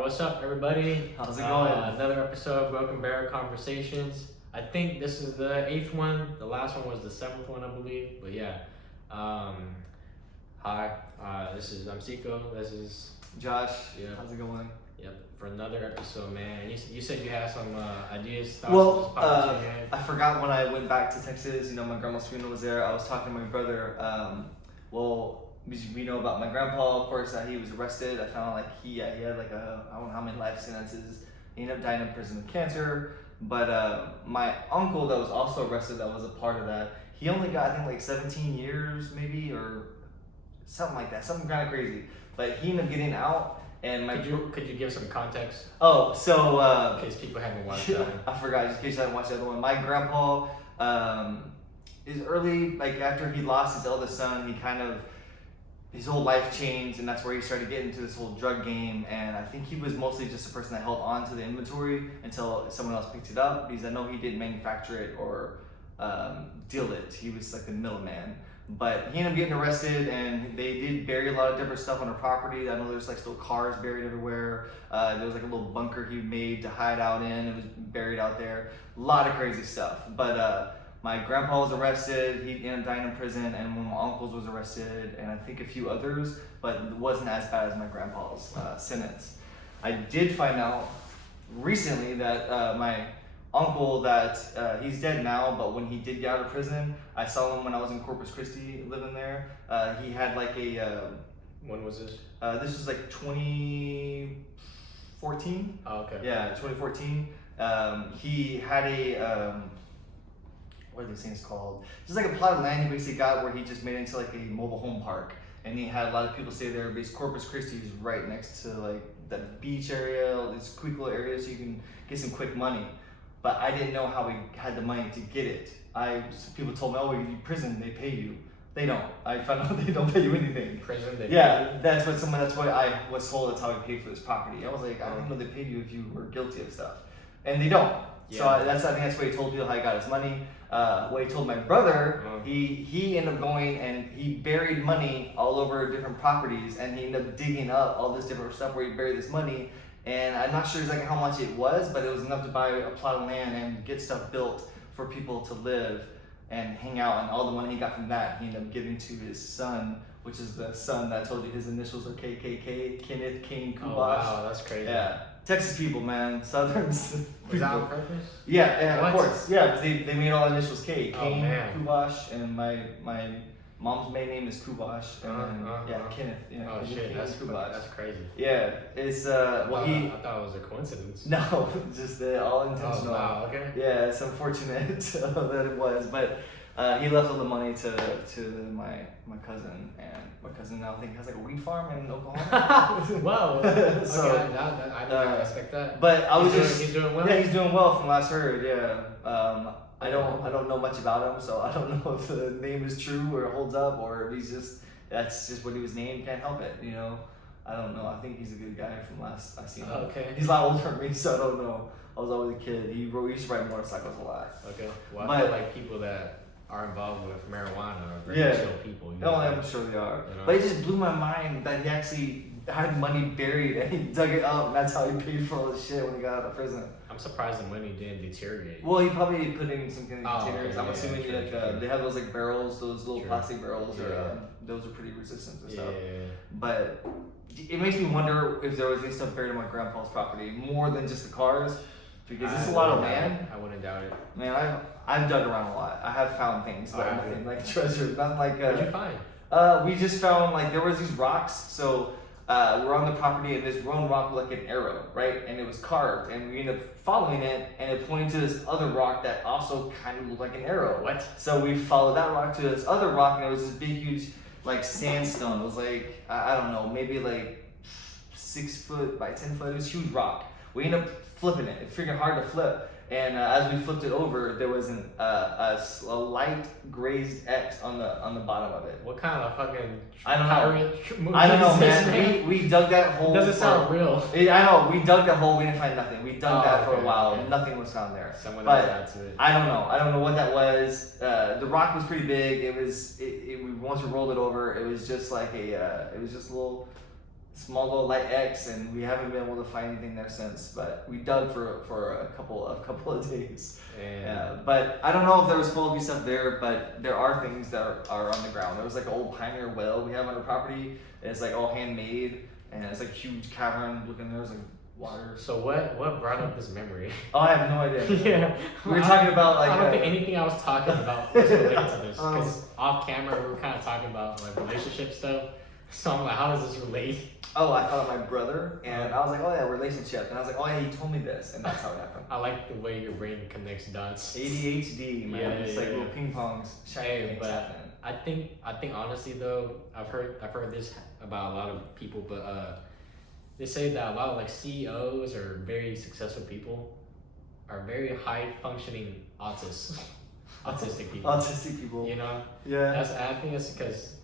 what's up, everybody? How's it going? Another episode of Broken Barrel Conversations. I think this is the 8th one. The last one was the 7th one, I believe. But yeah, hi. I'm Siko. This is Josh. Yeah. How's it going? Yep, for another episode, man. You said you had some ideas. Well, I forgot when I went back to Texas. My grandma's funeral was there. I was talking to my brother. We know about my grandpa, of course, that he was arrested. I found like he had like I don't know how many life sentences. He ended up dying in prison with cancer. But my uncle that was also arrested, that was a part of that. He only got, I think, like 17 years maybe, or something like that, something kind of crazy. But he ended up getting out. And could you give some context? Oh, so in case people haven't watched that. I forgot, just in case I haven't watched the other one. My grandpa is early, like after he lost his eldest son, his whole life changed, and that's where he started getting into this whole drug game. And I think he was mostly just a person that held on to the inventory until someone else picked it up, because I know he didn't manufacture it or deal it. He was like the middleman. But he ended up getting arrested, and they did bury a lot of different stuff on her property. I know there's like still cars buried everywhere. There was like a little bunker he made to hide out in. It was buried out there. A lot of crazy stuff. But my grandpa was arrested. He ended up dying in prison, and one of my uncles was arrested, and I think a few others, but it wasn't as bad as my grandpa's sentence. I did find out recently that my uncle, that he's dead now, but when he did get out of prison, I saw him when I was in Corpus Christi living there. He had like a... when was this? This was like 2014. Oh, okay. Yeah, 2014. He had a... what are these things called? Just like a plot of land he basically got where he just made it into like a mobile home park. And he had a lot of people stay there, because Corpus Christi is right next to like the beach area, all these quick little areas so you can get some quick money. But I didn't know how he had the money to get it. People told me, oh, in prison, they pay you. They don't. I found out they don't pay you anything. Prison, they pay you? That's what I was told. That's how he paid for this property. I was like, I didn't know they paid you if you were guilty of stuff. And they don't. Yeah. So I think that's what he told people how he got his money. What he told my brother, he ended up going and he buried money all over different properties, and he ended up digging up all this different stuff where he buried this money. And I'm not sure exactly how much it was, but it was enough to buy a plot of land and get stuff built for people to live and hang out. And all the money he got from that, he ended up giving to his son, which is the son that I told you his initials are KKK, Kenneth Kane Kubash. Oh, wow, that's crazy. Yeah. Texas people, man. Southerns. Was that on purpose? Yeah, of course. Yeah, because they made all initials K. Kane, Kubash, and my mom's main name is Kubash, and then Kenneth. Yeah, oh shit, that's crazy. Yeah, it's I thought it was a coincidence. No, just all intentional. Oh wow, okay. Yeah, it's unfortunate that it was, but he left all the money to my cousin, and my cousin now I think has like a weed farm in Oklahoma. Wow. So, okay, I didn't expect that. But he's doing well. Yeah, he's doing well from last heard. Yeah. I don't know much about him, so I don't know if the name is true or holds up, or if that's just what he was named. Can't help it, I don't know. I think he's a good guy from last I seen him. Okay. He's a lot older than me, so I don't know. I was always a kid. He used to ride motorcycles a lot. Okay. Well, I feel like people that are involved with marijuana are very chill people. No, I'm sure they are. But it just blew my mind that he actually had money buried and he dug it up, and that's how he paid for all this shit when he got out of prison. I'm surprised the money didn't deteriorate. Well, he probably put it in some kind of containers. Okay, I'm assuming they have those like barrels, those little plastic barrels, those are pretty resistant to stuff. Yeah. But it makes me wonder if there was any stuff buried on my grandpa's property, more than just the cars, because it's a lot of land. I wouldn't doubt it. Man, I've dug around a lot. I have found things, but nothing like treasure. Nothing like. What'd you find? We just found like there was these rocks. So we're on the property, and this one rock looked like an arrow, right? And it was carved, and we ended up following it, and it pointed to this other rock that also kind of looked like an arrow. What? So we followed that rock to this other rock, and it was this big, huge, like sandstone. It was like I don't know, maybe like 6 foot by 10 foot. It was a huge rock. We ended up flipping it. It's freaking hard to flip. And as we flipped it over, there was a light grazed X on the bottom of it. What kind of fucking I don't know, man. We dug that hole. Doesn't sound real. I know. We dug that hole. We didn't find nothing. We dug that for a while. And nothing was found there. Someone but else to it. I don't know. I don't know what that was. The rock was pretty big. Once we rolled it over, it was just like it was just a little small little light X, and we haven't been able to find anything there since. But we dug for a couple of days. Yeah, but I don't know if there was supposed to be stuff there, but there are things that are on the ground. There was like an old pioneer well we have on our property, and it's like all handmade, and it's like huge cavern looking. There's like water. So what brought up this memory? Oh, I have no idea. Yeah, We were talking about like. I don't think anything I was talking about was related to this, because off camera we were kind of talking about like relationship stuff. So I'm like, how does this relate? Oh, I thought of my brother, and I was like, oh yeah, relationship, and I was like, oh yeah, he told me this, and that's how it happened. I like the way your brain connects dots. ADHD, man. Yeah, It's like little ping pongs. Hey, but I think honestly though, I've heard this about a lot of people, but they say that a lot of like CEOs or very successful people are very high functioning autistic people. Autistic people. You know? Yeah. I think it's because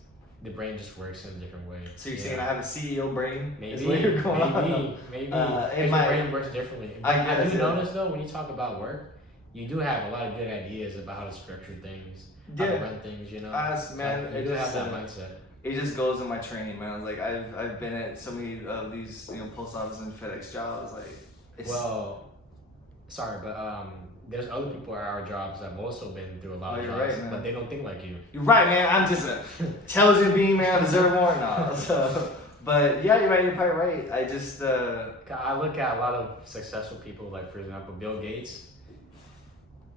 the brain just works in a different way. So you're saying I have a CEO brain? Maybe. Maybe. Your brain works differently. I do notice though, when you talk about work, you do have a lot of good ideas about how to structure things, how to run things. You know. Man, you do have that mindset. It just goes in my training, man. Like I've been at so many of these, post office and FedEx jobs. Like, sorry, but there's other people at our jobs that have also been through a lot of jobs, right, but they don't think like you. You're right, man. I'm just an intelligent being, man. I deserve more. No. So, but yeah, you're right. You're probably right. I just. I look at a lot of successful people, like for example, Bill Gates.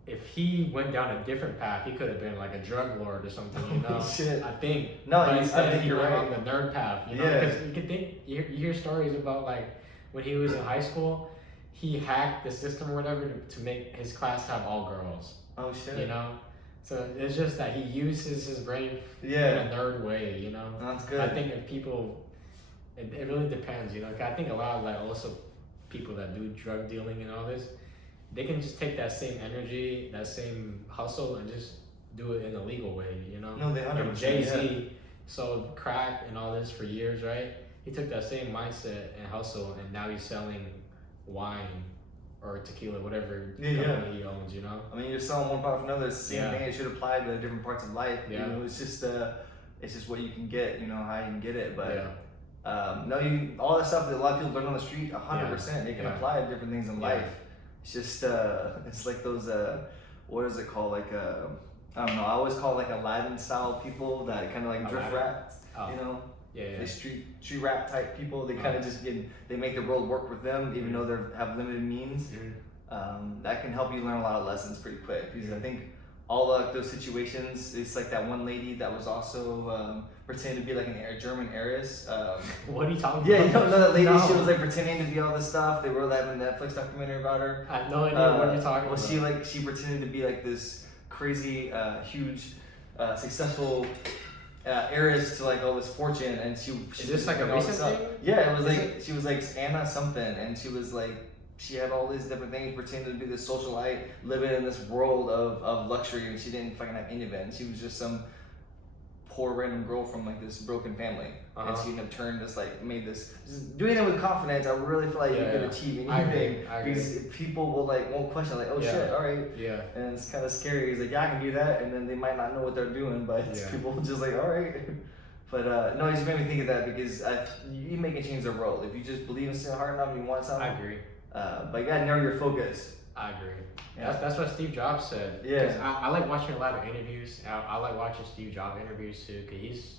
If he went down a different path, he could have been like a drug lord or something, you know. Shit. I think. No, but instead I think he you're went right. on the nerd path, you know. Because you can think, you hear stories about like when he was in high school, he hacked the system or whatever to make his class have all girls. Oh shit. You know. So it's just that he uses his brain in a nerd way, you know. That's good. I think if people, it really depends, you know. I think a lot of like also people that do drug dealing and all this, they can just take that same energy, that same hustle, and just do it in a legal way, you know. No, they 100%. Jay-Z sold crack and all this for years, right? He took that same mindset and hustle, and now he's selling wine or tequila, whatever company he owns, you know. I mean, you're selling one product for another. It's the same thing. It should apply to different parts of life. Yeah. You know, it's just what you can get. You know how you can get it, but. All that stuff that a lot of people learn on the street, 100%. They can apply to different things in life. It's just, it's like those, what is it called? Like, I don't know. I always call it like Aladdin style people that kind of like drift rats, you know? Yeah. They street rat type people. They kind of just they make the world work with them, even though they have limited means. That can help you learn a lot of lessons pretty quick. Because I think all of those situations, it's like that one lady that was also pretending to be like a German heiress. What are you talking about? Yeah, you don't know that lady? No. She was like pretending to be all this stuff. They were having a Netflix documentary about her. I have no idea what you're talking about. She pretended to be like this crazy, huge, successful heiress to like all this fortune, and she is this like a recent thing? Yeah, it was like she was like Anna something, and she was like she had all these different things, pretending to be this socialite living in this world of luxury, and she didn't fucking have any of it. And she was just some poor random girl from like this broken family, and she ended up turned this like made this doing it with confidence. I really feel like you could achieve anything because people won't question like, oh shit, all right, and it's kind of scary. He's like, yeah, I can do that, and then they might not know what they're doing, but people just like, all right. But no, it just made me think of that because you make a change the world if you just believe in something hard enough and you want something. I agree. But you gotta narrow your focus. I agree. Yeah. That's what Steve Jobs said. Yeah. I like watching a lot of interviews. I like watching Steve Jobs interviews too, because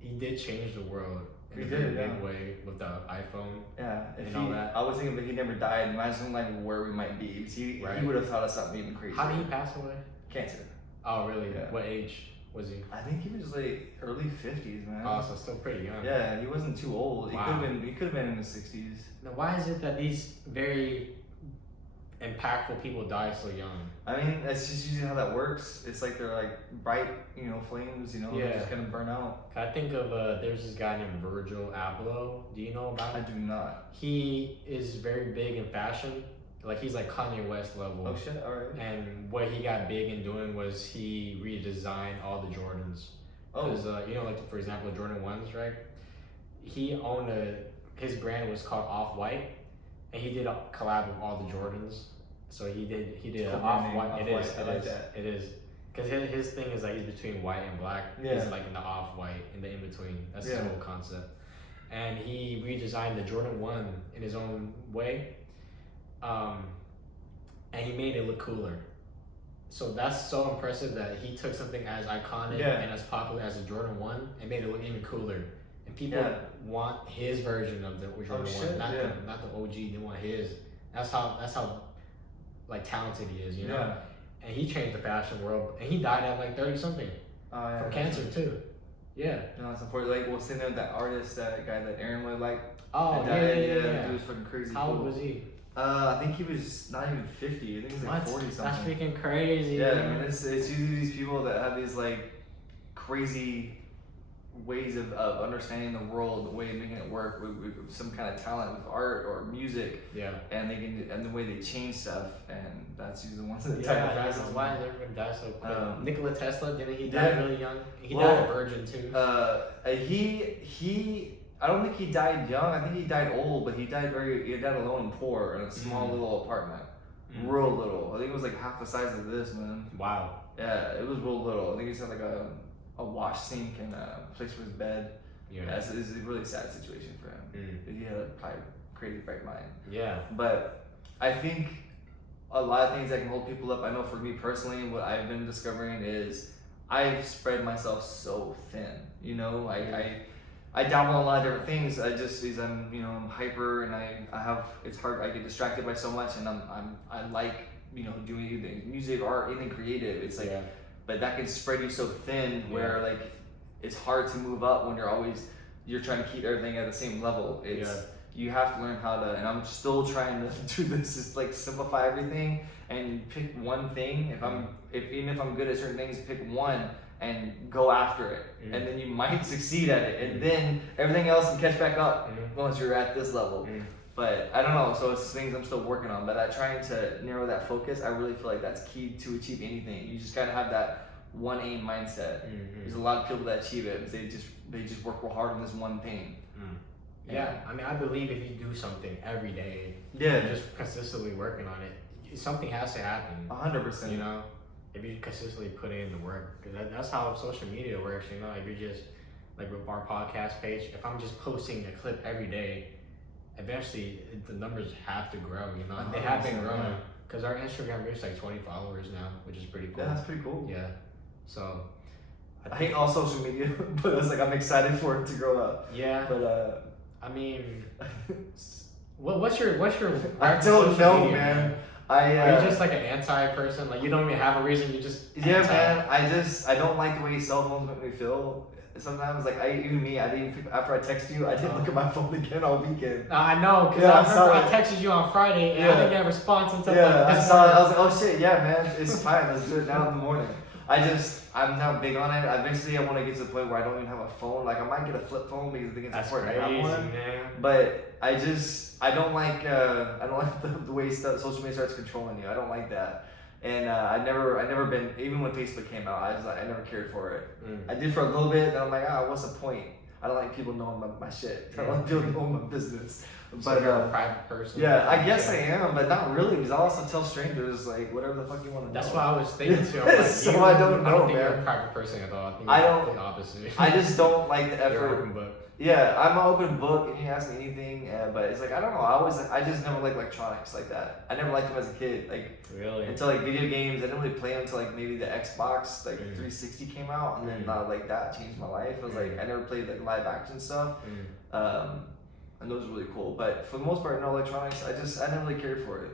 he did change the world in a very big way with the iPhone. Yeah. And all that. I was thinking if he never died, imagine like where we might be. Because he would have thought of something even crazy. How did he pass away? Cancer. Oh really? Yeah. What age was he? I think he was like early 50s, man. Oh, so still pretty young. Yeah, he wasn't too old. He could have been in his 60s. Now, why is it that these very impactful people die so young? I mean, that's just usually how that works. It's like they're like bright, flames, they just kind of burn out. I think of there's this guy named Virgil Abloh. Do you know about him? I do not. He is very big in fashion. Like he's like Kanye West level. Oh shit! All right. And what he got big in doing was he redesigned all the Jordans. Because like for example, Jordan 1s, right? He owned his brand was called Off White, and he did a collab with all the Jordans. So he did an Off White. It is. Because his thing is like he's between white and black. He's like in the Off White, in the in between. That's his whole concept. and he redesigned the Jordan 1 in his own way, and he made it look cooler. So that's so impressive that he took something as iconic and as popular as the Jordan 1 and made it look even cooler. And people want his version of the Jordan 1, not the OG. They want his. That's how like talented he is, you know. Yeah. And he changed the fashion world, and he died at like 30 something from cancer too. Yeah. No, it's unfortunate. Like, same thing with that artist, that guy that Aaron would like. Oh, yeah. It was fucking crazy. How old was he? I think he was not even 50. I think he was like 40 something. That's freaking crazy. Yeah, I mean, it's usually these people that have these like crazy ways of understanding the world, the way of making it work with some kind of talent with art or music. Yeah. And they can, and the way they change stuff, and that's usually the ones that that's why everyone dies so quick. Nikola Tesla, didn't he die really young? He died a virgin too. He I don't think he died young. I think he died old, but he died alone and poor in a small little apartment. Real little. I think it was like half the size of this, man. Wow. Yeah, it was real little. I think he had like a wash sink and a place for his bed. Yeah. It's a really sad situation for him. He had a probably crazy bright mind. Yeah. But I think a lot of things that can hold people up. I know for me personally, what I've been discovering is I've spread myself so thin. You know, I dabble in a lot of different things. I'm hyper, and I have, it's hard. I get distracted by so much, and I like doing anything, music, art, anything creative. It's like, but that can spread you so thin where like it's hard to move up when you're trying to keep everything at the same level. You have to learn how to, and I'm still trying to do this, is like simplify everything and pick one thing. Even if I'm good at certain things, pick one and go after it, and then you might succeed at it, and then everything else can catch back up once you're at this level. But I don't know, so it's things I'm still working on, but trying to narrow that focus, I really feel like that's key to achieve anything. You just gotta have that one aim mindset. There's a lot of people that achieve it, they just work real hard on this one thing. Yeah, I mean, I believe if you do something every day, just consistently working on it, something has to happen. 100%. You know, if you consistently put in the work, because that's how social media works. You know, if you're just like with our podcast page, if I'm just posting a clip every day, eventually the numbers have to grow. You know, they have been growing because our Instagram reached like 20 followers now, which is pretty cool. Yeah, that's pretty cool. Yeah, so. I hate all social media, but it's like I'm excited for it to grow up. Yeah, but I mean, what's your? I don't know, man. Are you just like an anti person? Like you don't even have a reason. You just man. I don't like the way cell phones make me feel. Sometimes, like after I text you, I didn't look at my phone again all weekend. I know, because I texted you on Friday and I didn't get a response until I saw it. I was like, oh shit, yeah, man, it's fine. Let's do it now in the morning. I'm not big on it. Eventually, I want to get to the point where I don't even have a phone. Like, I might get a flip phone because I think it's important to have one. Man. But I don't like the way social media starts controlling you. I don't like that. And I never been, even when Facebook came out, I never cared for it. I did for a little bit, then I'm like, what's the point? I don't like people knowing my shit. I don't like people knowing my business. But you're a private person. Yeah, I guess I am, but not really, because I also tell strangers like whatever the fuck you want to know. That's what I was thinking too. Like, so I don't know, I don't think man. you're a private person at all. I think you're the opposite. I just don't like the effort. You're an open book. Yeah, I'm an open book, and you can ask me anything. But it's like I don't know. I just never liked electronics like that. I never liked them as a kid. Like really until like video games. I didn't really play them until like maybe the Xbox 360 came out, and then like that changed my life. I was like I never played like live action stuff. And those are really cool, but for the most part, no electronics. I never really cared for it.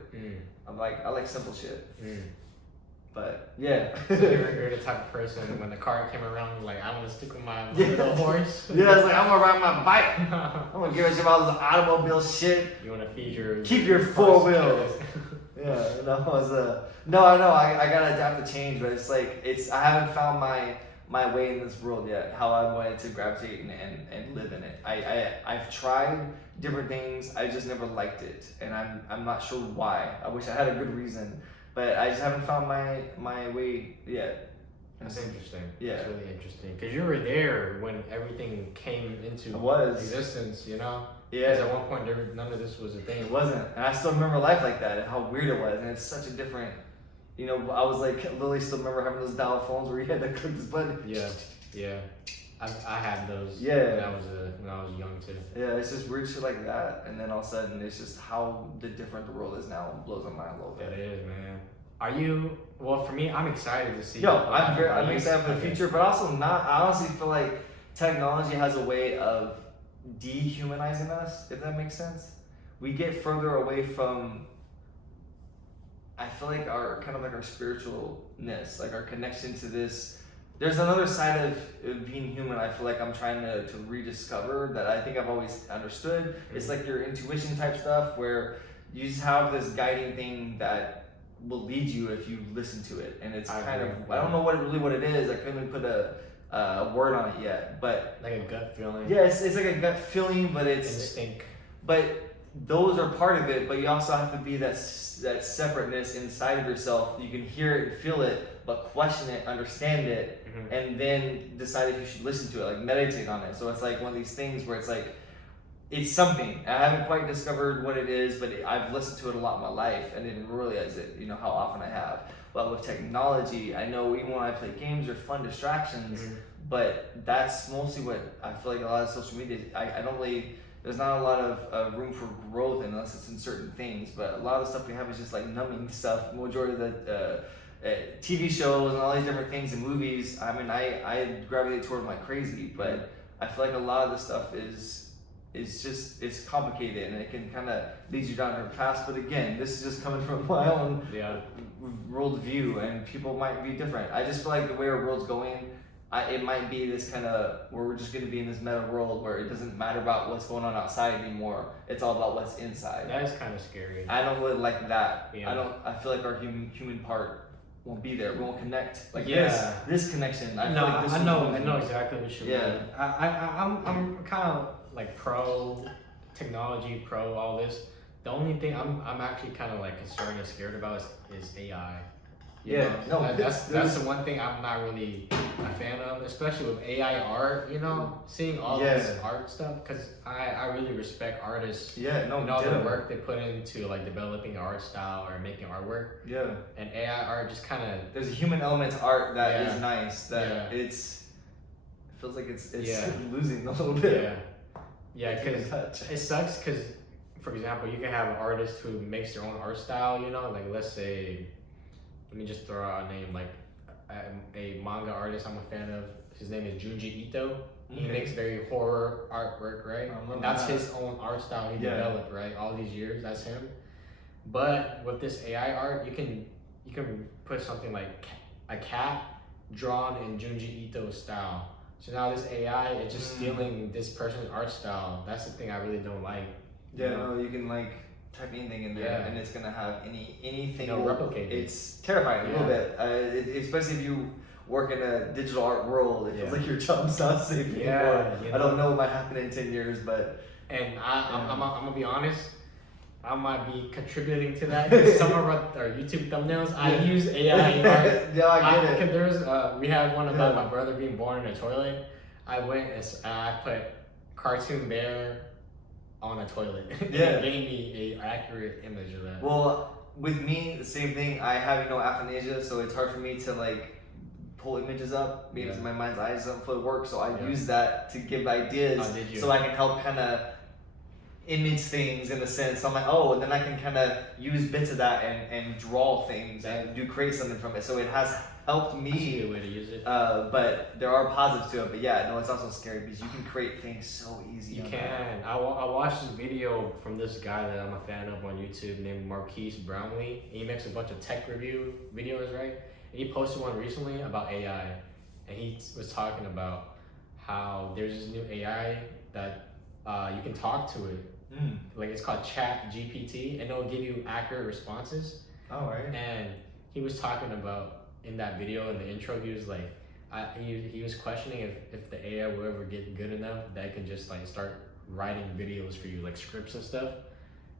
I like simple shit. But yeah. So you're the type of person when the car came around, you're like, I want to stick with my little horse. Yeah, it's like I'm gonna ride my bike. I'm gonna give a shit about all this automobile shit. You want to feed your keep your four wheels. Yeah, I know. I gotta adapt to change, but it's like I haven't found my way in this world yet, how I wanted to gravitate and live in it. I've tried different things, I just never liked it, and I'm not sure why. I wish I had a good reason, but I just haven't found my way yet. That's interesting. Yeah, it's really interesting because you were there when everything came into existence. You know. Yeah. Because at one point none of this was a thing. It wasn't, and I still remember life like that and how weird it was, and it's such a different. You know, I was like, literally still remember having those dial phones where you had to click this button. Yeah. I had those. Yeah. When I was young too. Yeah, it's just weird shit like that, and then all of a sudden it's just how different the world is now blows my mind a little bit. It is, man. Are you? Well, for me, I'm excited to see. Yo, I'm excited for the Okay. future, but also not. I honestly feel like technology has a way of dehumanizing us, if that makes sense. We get further away from. I feel like our kind of like our spiritualness, like our connection to this. There's another side of being human. I feel like I'm trying to rediscover that I think I've always understood. Mm-hmm. It's like your intuition type stuff where you just have this guiding thing that will lead you if you listen to it, and it's I don't know what it is. I couldn't put a word on it yet, but like a gut feeling. Yeah, it's like a gut feeling, but it's instinct. But those are part of it. But you also have to be that separateness inside of yourself. You can hear it and feel it, but question it, understand it, and then decide if you should listen to it, like meditate on it. So it's like one of these things where it's like. It's something. I haven't quite discovered what it is, but I've listened to it a lot in my life and didn't realize it, how often I have. But with technology, I know even when I play games, there's fun distractions, but that's mostly what I feel like a lot of social media, I don't really, there's not a lot of room for growth unless it's in certain things, but a lot of the stuff we have is just like numbing stuff. Majority of the TV shows and all these different things and movies, I mean, I gravitate toward them like crazy, but I feel like a lot of the stuff it's complicated and it can kind of lead you down a path. But again, this is just coming from my own world view, and people might be different. I just feel like the way our world's going, it might be this kind of where we're just going to be in this meta world where it doesn't matter about what's going on outside anymore. It's all about what's inside. That is kind of scary. I don't really like that. Yeah. I feel like our human part won't be there. We won't connect. Like this connection. I know exactly what you mean. I'm kind of like pro technology, pro all this. The only thing I'm actually kind of like concerned and scared about is AI. That's the one thing I'm not really a fan of, especially with AI art. Seeing all this art stuff, because I really respect artists. The work they put into like developing an art style or making artwork. And AI art just kind of there's a human element to art that is nice. That it feels like it's losing a little bit. Because it sucks. Because for example, you can have an artist who makes their own art style. Like let's say. Let me just throw out a name, like a manga artist I'm a fan of. His name is Junji Ito. He makes very horror artwork, right? And that's his own art style he developed, right? All these years, that's him. But with this AI art, you can put something like a cat drawn in Junji Ito's style. So now this AI is just stealing this person's art style. That's the thing I really don't like. You can like type anything in there and it's gonna have anything. Replicate. It's terrifying a little bit, especially if you work in a digital art world. It feels like your job's not safe anymore. I don't know what might happen in 10 years, but I'm gonna be honest. I might be contributing to that. Some of our YouTube thumbnails, I use AI art. I get it. There's we had one about my brother being born in a toilet. I went and I put cartoon bear on a toilet. It gave me an accurate image of that. Well, with me, the same thing. I have aphasia, so it's hard for me to like pull images up because my mind's eye doesn't fully work. So I use that to give ideas, so I can help kind of image things in a sense. So I'm like, and then I can kind of use bits of that and draw things and create something from it. So it has helped me. That's a good way to use it. But there are positives to it. But it's also scary because you can create things so easy. You can. I watched this video from this guy that I'm a fan of on YouTube named Marquise Brownlee. He makes a bunch of tech review videos, right? And he posted one recently about AI, and he was talking about how there's this new AI that you can talk to it. Like it's called Chat GPT, and it'll give you accurate responses. Oh, right. And he was talking about in that video in the intro, he was like, he was questioning if the AI will ever get good enough that it can just like start writing videos for you, like scripts and stuff,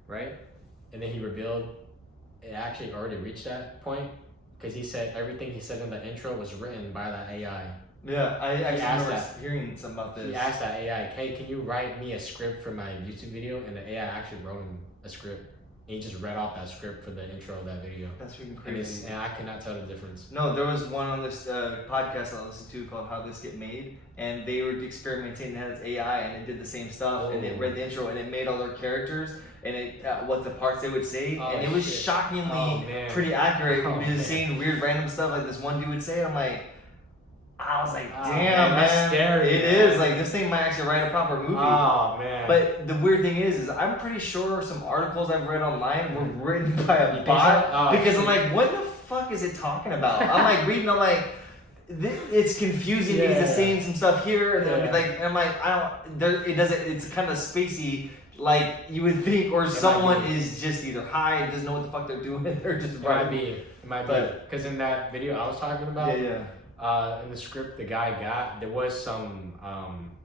right? And then he revealed it actually already reached that point because he said everything he said in the intro was written by that AI. Yeah, I actually remember hearing something about this. He asked that AI, hey, can you write me a script for my YouTube video? And the AI actually wrote him a script. And he just read off that script for the intro of that video. That's freaking And, crazy. and I cannot tell the difference. No, there was one on this podcast I listened to called How This Get Made, and they were experimenting. It had its AI, and it did the same stuff, and it read the intro, and it made all their characters, and it what the parts they would say, and it was shockingly pretty accurate. It would be just saying weird random stuff like this one dude would say. I was like, damn, man, that's scary. It is like this thing might actually write a proper movie. Oh man! But the weird thing is I'm pretty sure some articles I've read online were written by a bot because I'm like, what the fuck is it talking about? I'm like reading, I'm like, it's confusing because it's saying some stuff here, and then and I'm like, it doesn't. It's kind of spacey. Like you would think, or someone is just either high and doesn't know what the fuck they're doing. They're just it might be because in that video I was talking about, in the script the guy got, there was some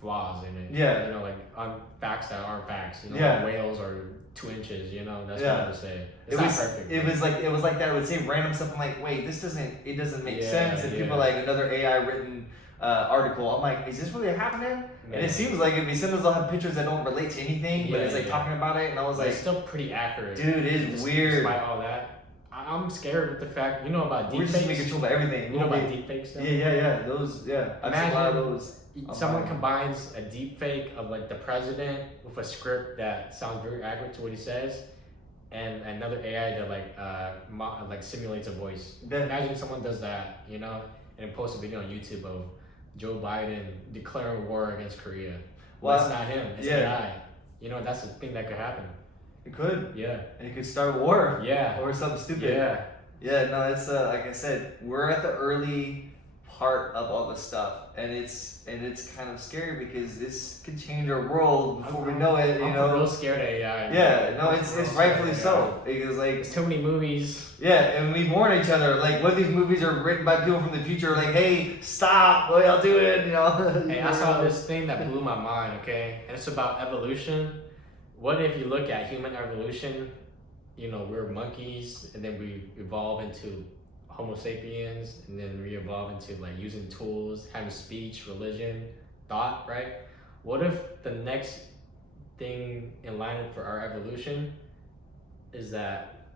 flaws in it. Yeah. You know, like on facts that aren't facts. You know, like whales are 2 inches. You know, that's what I would say. It's not perfect. It was like that. It would say random stuff. I'm like, wait, this doesn't make sense. And people are like another AI written article. I'm like, is this really happening? And it seems like it. Sometimes they'll have pictures that don't relate to anything, but it's like talking about it, and I was like, it's still pretty accurate. Dude, it is weird. Despite all that. I'm scared with the fact, you know about deepfakes? We're just making sure about everything. You know about deepfakes? Yeah. Those, I've seen a lot of those. Someone combines a deepfake of like the president with a script that sounds very accurate to what he says, and another AI that like simulates a voice. Imagine someone does that, you know, and posts a video on YouTube of Joe Biden declaring war against Korea. Well, it's not him. It's AI. You know, that's the thing that could happen. It could. Yeah. And it could start a war. Yeah. Or something stupid. Yeah. Yeah, no, it's like I said, we're at the early part of all this stuff, and it's kind of scary because this could change our world before we know it. You know, I'm real scared of AI. Yeah, no, it's rightfully so because like there's too many movies. Yeah, and we warn each other. Like, what if these movies are written by people from the future? Like, hey, stop! What y'all doing? You know. Hey, I saw this thing that blew my mind. Okay, and it's about evolution. What if you look at human evolution? You know, we're monkeys, and then we evolve into Homo sapiens, and then we evolve into like using tools, having speech, religion, thought, right? What if the next thing in line for our evolution is that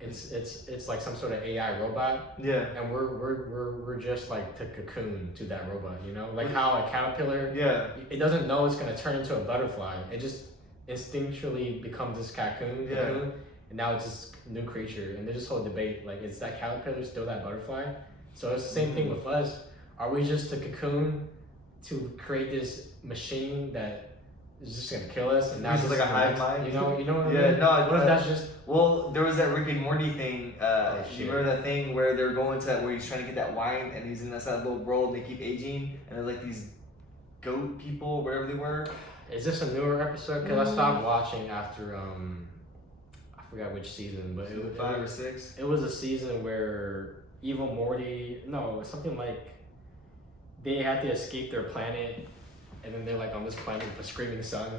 it's like some sort of AI robot? Yeah. And we're just like the cocoon to that robot, you know? Like how a caterpillar, it doesn't know it's gonna turn into a butterfly. It just instinctually becomes this cocoon, and now it's this new creature. And there's this whole debate, like, is that caterpillar still that butterfly? So it's the same thing with us. Are we just a cocoon to create this machine that is just gonna kill us? And now it's like a hive mind. You know what I mean? Yeah, no. What if that's just? Well, there was that Rick and Morty thing. You remember that thing where they're going to where he's trying to get that wine, and he's in that little world, and they keep aging, and they're like these goat people, whatever they were. Is this a newer episode? Because I stopped watching after I forgot which season, but it was 5 or 6. It was a season where evil Morty, something like they had to escape their planet, and then they're like on this planet with a screaming sun.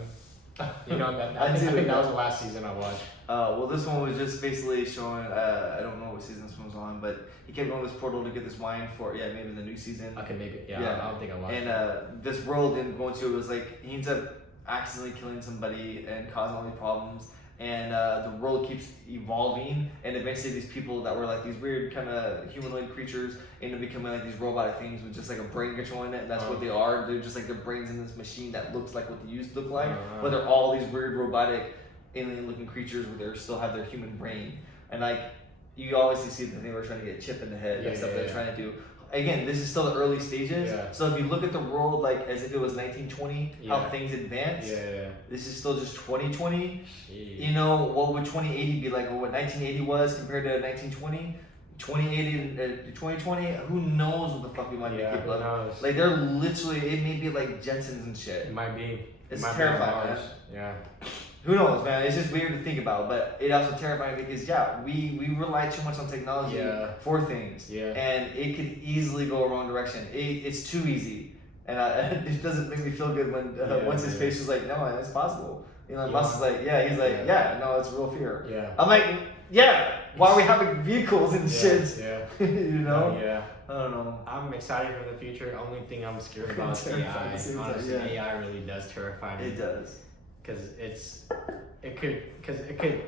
You know, I think that was the last season I watched. Well, this one was just basically showing. I don't know what season this one was on, but he kept going to this portal to get this wine for maybe the new season. Okay, maybe I don't think I watched. And this world didn't go into it was like he ends up accidentally killing somebody and causing all these problems. And the world keeps evolving, and eventually these people that were like these weird kind of humanoid creatures end up becoming like these robotic things with just like a brain controlling it. And that's what they are. They're just like their brains in this machine that looks like what they used to look like, but they're all these weird robotic alien-looking creatures where they still have their human brain. And like you always see that they were trying to get a chip in the head and stuff they're trying to do. Again, this is still the early stages. Yeah. So if you look at the world like as if it was 1920, how things advanced. This is still just 2020. Jeez. You know, what would 2080 be like? Or what 1980 was compared to 1920? 2080 to 2020? Who knows what the fuck we might be capable of? Like they're literally, it may be like Jetsons and shit. It might be. It's terrifying, man. Yeah. Who knows, man? It's just weird to think about, but it also terrifying because we rely too much on technology for things, and it could easily go a wrong direction. It's too easy, and it doesn't make me feel good when once his face was like, no, it's possible. Elon Musk is like, he's like, no, it's real fear. Yeah. I'm like, why are we having vehicles and shit? Yeah. You know? I don't know. I'm excited for the future. Only thing I'm scared about is AI. Honestly, AI really does terrify me. It does. Because it could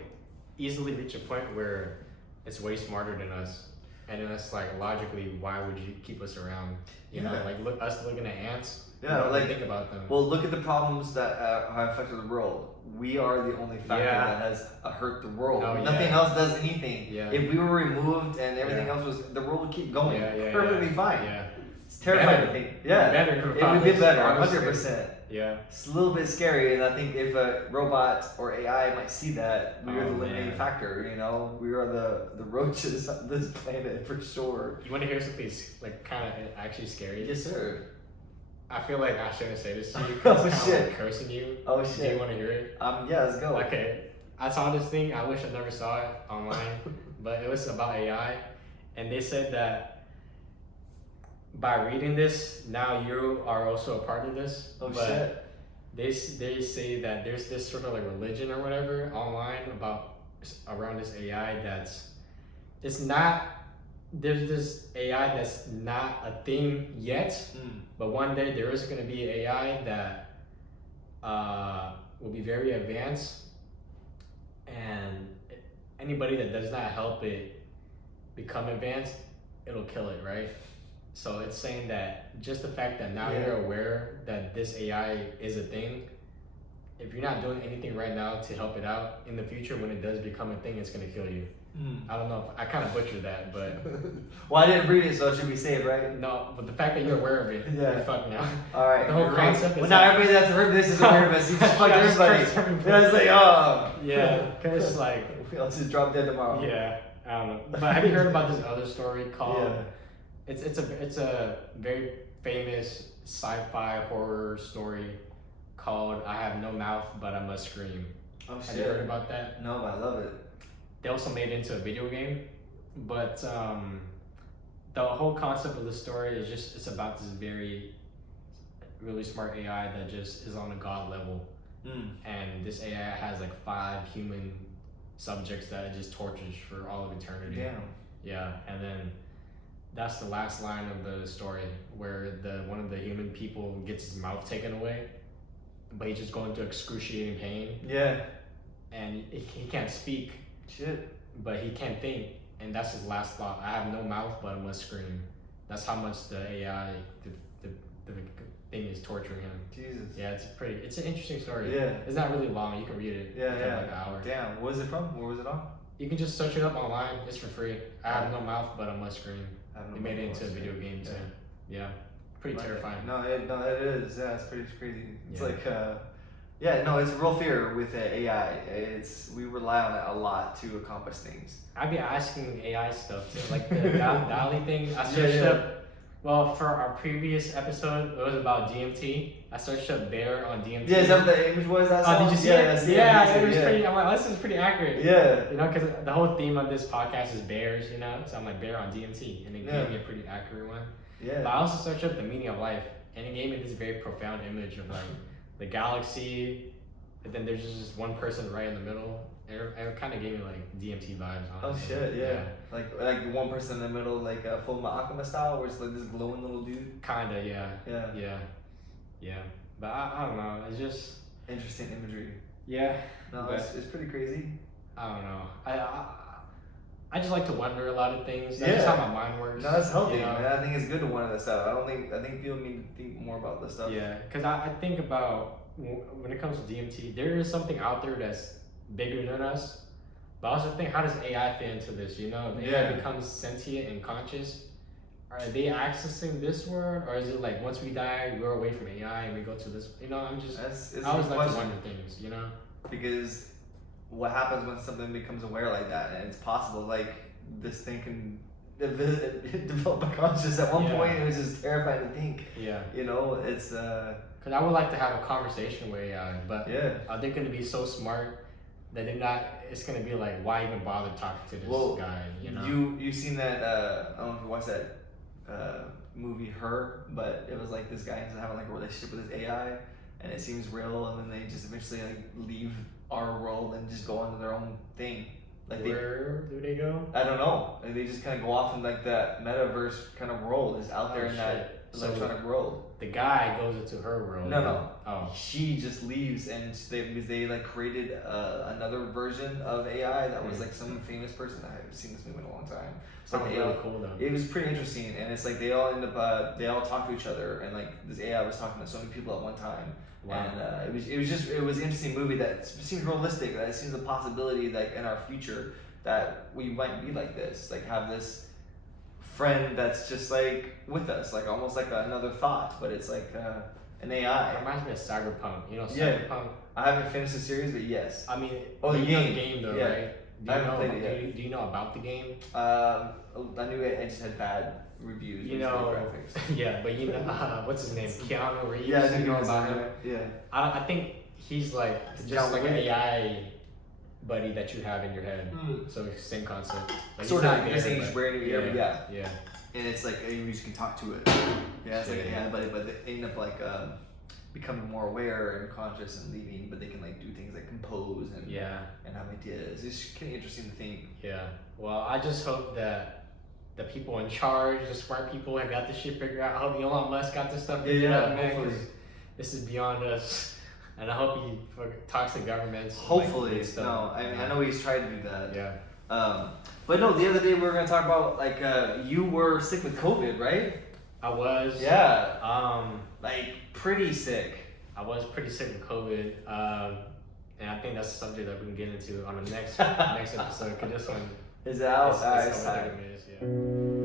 easily reach a point where it's way smarter than us, and then it's like logically, why would you keep us around? You know, like us looking at ants. Yeah, like like think about them. Well, look at the problems that have affected the world. We are the only factor that has hurt the world. Nothing else does anything. Yeah. If we were removed and everything else was, the world would keep going perfectly fine. Yeah. It's terrifying to think. Yeah, better. It would be better, 100%. Yeah. It's a little bit scary, and I think if a robot or AI might see that, we are the limiting factor. You know, we are the roaches on this planet for sure. You want to hear something like kind of actually scary? Yes, sir. I feel like I shouldn't say this to you Oh, because it's kind of shit. like cursing you. Oh shit. Do you want to hear it? Yeah, let's go. Okay. I saw this thing. I wish I never saw it online, but it was about AI, and they said that by reading this, now you are also a part of this. Oh but shit. They say that there's this sort of like religion or whatever online around this AI it's not. There's this AI that's not a thing yet, but one day there is going to be AI that will be very advanced, and anybody that does not help it become advanced, it'll kill it, right? So it's saying that just the fact that now you're aware that this AI is a thing, if you're not doing anything right now to help it out, in the future when it does become a thing, it's going to kill you. I don't know. I kind of butchered that, but well, I didn't read it, so it should be safe, right? No, but the fact that you're aware of it, you're fucked now. All right. The whole concept is well, now everybody that's heard this is aware of it. So you just fucked everybody. Yeah, it's like, oh. Yeah, because it's like I'll just drop dead tomorrow. Yeah, I don't know. But have you heard about this other story called? It's a very famous sci-fi horror story called "I Have No Mouth But I Must Scream." Oh shit. Have you heard about that? No, but I love it. They also made it into a video game, but the whole concept of the story is it's about this really smart AI that just is on a god level, and this AI has like 5 human subjects that it just tortures for all of eternity. Damn. Yeah, and then that's the last line of the story where one of the human people gets his mouth taken away, but he's just going through excruciating pain. Yeah. And he can't speak. Shit. But he can't think, and that's his last thought. I have no mouth, but I must scream. That's how much the AI, the thing is torturing him. Jesus. Yeah, it's an interesting story. Yeah. It's not really long. You can read it. Yeah, Like an hour. Damn. What is it from? Where was it on? You can just search it up online. It's for free. I have no mouth, but I must scream. They made it into a video game too. Yeah. Pretty terrifying. No, it is. Yeah, it's pretty crazy. It's like, it's a real fear with AI. We rely on it a lot to accomplish things. I'd be asking AI stuff too, like the Dali thing. I searched up. Well, for our previous episode, it was about DMT. I searched up bear on DMT. Yeah, is that what the image was? Did you see it? Yeah, it was pretty. I'm like, this is pretty accurate. Yeah. You know, because the whole theme of this podcast is bears. You know, so I'm like bear on DMT, and it gave me a pretty accurate one. Yeah. But I also searched up the meaning of life, and it gave me this very profound image of like the galaxy, and then there's just this one person right in the middle. It kind of gave me like DMT vibes. Honestly. Oh shit, yeah. Like one person in the middle, like a Full Metal Alchemist style, where it's like this glowing little dude. Kinda, yeah. But I don't know. It's just interesting imagery. Yeah. No, it's pretty crazy. I don't know. I just like to wonder a lot of things. That's just how my mind works. No, that's healthy, man. I think it's good to wonder that stuff. I think people need to think more about this stuff. Yeah, because I think about when it comes to DMT, there is something out there that's bigger than us. But I also think, how does AI fit into this? You know, if AI becomes sentient and conscious, are they accessing this world, or is it like once we die, we're away from AI and we go to this? You know, I always like to wonder things. You know, because what happens when something becomes aware like that, and it's possible like this thing can develop a consciousness. At one point, it was just terrifying to think. Yeah. You know, it's because I would like to have a conversation with AI, but are they going to be so smart that they're not? It's going to be like, why even bother talking to this guy? You know, you've seen that? I don't know if you watched that movie Her, but it was like this guy ends up having like a relationship with his AI, and it seems real, and then they just eventually like leave our world and just go on to their own thing. Like where do they go? I don't know. Like, they just kind of go off in like that metaverse kind of world is out there in that electronic world. The guy goes into her world. No. Oh. She just leaves, and they like created another version of AI that was like some famous person. I haven't seen this movie in a long time. So Sounds really cool though. It was pretty interesting, and it's like they all end up they all talk to each other, and like this AI was talking to so many people at one time. Wow. And it was an interesting movie that seems realistic. That it seems a possibility like in our future that we might be like this, like have this friend that's just like with us, like almost like another thought, but it's like an AI. It reminds me of Cyberpunk. You know Cyberpunk? Yeah. I haven't finished the series, but yes. I mean, Oh, the you know game. the game though, Yeah. right? I haven't played it yet. Do you know about the game? I knew it just had bad reviews. You with know, graphics. yeah, but you know, what's his name? Keanu Reeves. Yeah, I you think know it was about him. Yeah. I think he's like just John like an Wick. AI buddy that you have in your head. Mm. So it's the same concept. Like, Sort he's of. not I guess there, he's but- wearing it. Yeah. Yeah. And it's like you just can talk to it. Yeah, it's like Yeah. an AI buddy, but they end up like becoming more aware and conscious and leaving, but they can like do things like compose and Yeah. and have ideas. It's kind of interesting to think. Yeah. Well, I just hope that the people in charge, the smart people, have got this shit figured out. I hope Elon Musk got this stuff figured out, man. 'Cause hopefully. this is beyond us. And I hope he talks to governments. and, Hopefully, like, stuff. no. I mean, I know he's tried to do that. Yeah. But no, the other day we were gonna talk about like you were sick with COVID, right? I was. Yeah. Like pretty sick. I was pretty sick with COVID. And I think that's a subject that we can get into on the next episode. Cause this one Is it out? is Alright, it's over time. 30 minutes. Yeah.